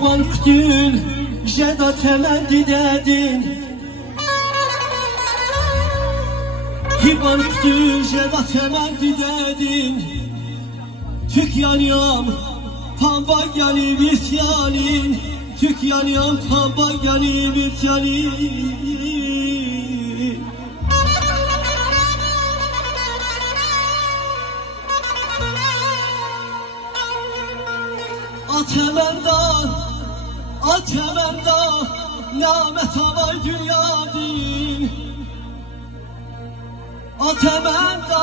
Hivark gül jeda temendi dedin, Hivark gül jeda temendi dedin. Tük yanıyorum pamba gelip isyanin, tük yanıyorum pamba gelip isyanin. At hemenda namet havay dünya din. At hemenda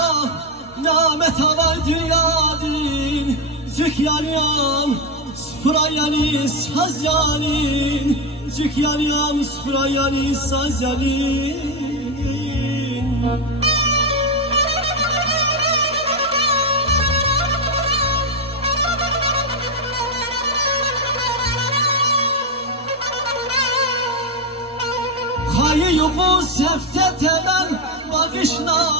namet havay dünya din. Zük yanıyorum sıfıra yani saz yanin, zük yanıyorum sıfıra yani saz yanin. Hayı yuvu sefte temel bakışla,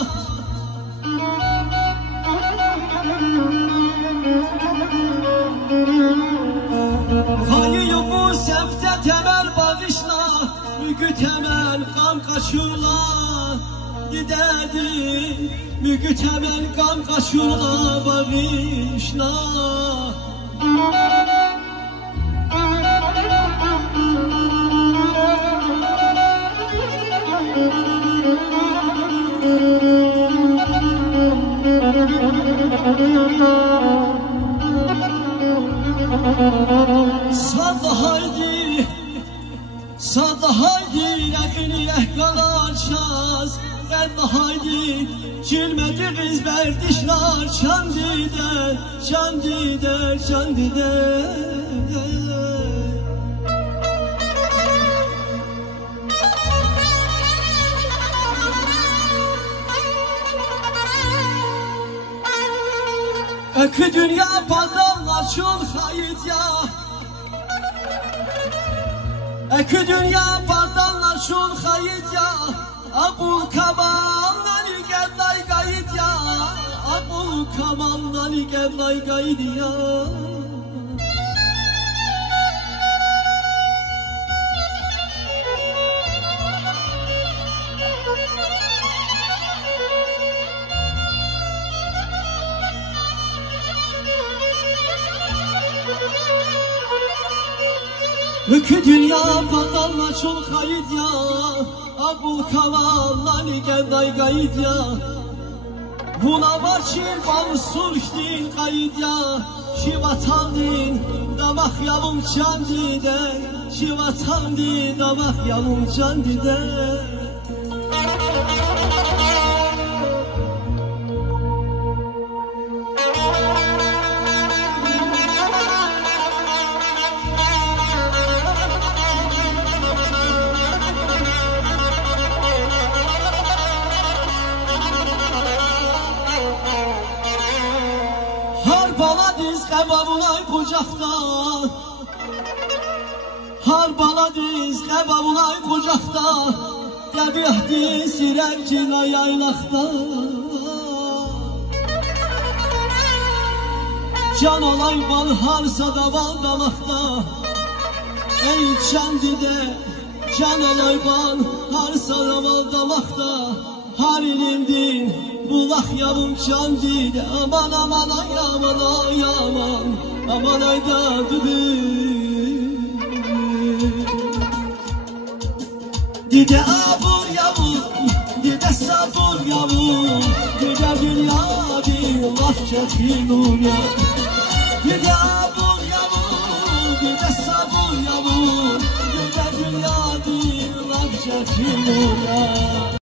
hayı yuvu sefte temel bakışla, mügü temel kan kaşurla gidedi, mügü temel kan kaşurla bakışla. Sada haydi yakini ehkalar şaz, Gella haydi cilmedi kız berdişler, Çandide, çandide, çandide. Ökü dünya padallar çul hayit ya, Ökü dünya padallar çul hayit ya. Abul kamallar gellay gayit ya, Abul kamallar gellay gayit ya. Ökü dünya padallar çul hayit ya, Abul kamallar gellay gayit ya. Buna var çirban sulhdin kayıt ya, Şivatan din damak yavum çandide, Şivatan din damak yavum çandide. Kebabulay kucakta, har baladiz kebabulay kucakta, Gebihdi sirencina yaylakta. Can olay bal harsa da bal dalakta, Ey çandide can olay bal harsa da bal dalakta. Har ilimdin bulak yavum çandide, aman aman ay aman ay aman, aman ay da düdü. Dide abur yavum, dide sabur yavum, Dide dünya bir laf çekin ya. Dide abur yavum, dide sabur yavum, Dide dünya bir laf çekin ya.